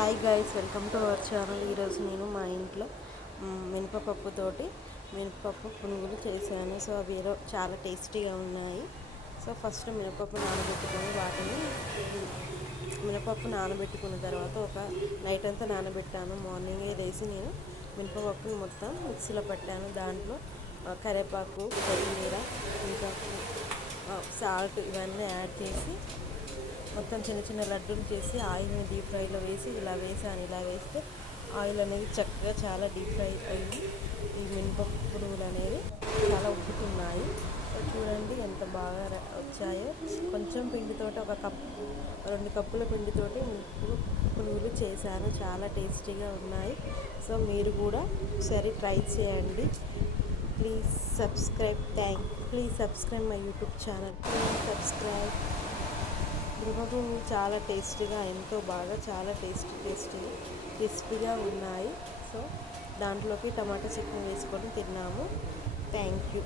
Hi guys, welcome to our channel. ఈరోజు నేను మా ఇంట్లో మినపప్పుతోటి మినపప్పు పునుగులు చేశాను. సో అవి చాలా టేస్టీగా ఉన్నాయి. సో ఫస్ట్ మినపప్పు నానబెట్టుకొని మినపప్పు నానబెట్టుకున్న తర్వాత ఒక నైట్ అంతా నానబెట్టాను. మార్నింగే లేచి నేను మినపప్పుని మొత్తం మిక్సీలో పట్టాను. దాంట్లో కరివేపాకు, కొత్తిమీర, ఇంకా సాల్ట్ ఇవన్నీ యాడ్ చేసి మొత్తం చిన్న చిన్న లడ్డూలు చేసి ఆయిల్ని డీప్ ఫ్రైలో వేసి ఇలా వేసాను. ఇలా వేస్తే ఆయిల్ అనేది చక్కగా చాలా డీప్ ఫ్రై అయ్యి ఈ మినపప్పు పునుగులు అనేవి చాలా ఉబ్బుతున్నాయి. చూడండి ఎంత బాగా వచ్చాయో. కొంచెం పిండితోటి రెండు కప్పుల పిండితోటి పునుగులు చేశాను. చాలా టేస్టీగా ఉన్నాయి. సో మీరు కూడా ఒకసారి ట్రై చేయండి. Please subscribe my YouTube channel. Please subscribe. మినపప్పు చాలా టేస్టీగా, ఎంతో బాగా, చాలా క్రిస్పీగా ఉన్నాయి. సో దాంట్లోకి టమాటా చట్నీ వేసుకొని తిన్నాము. Thank you.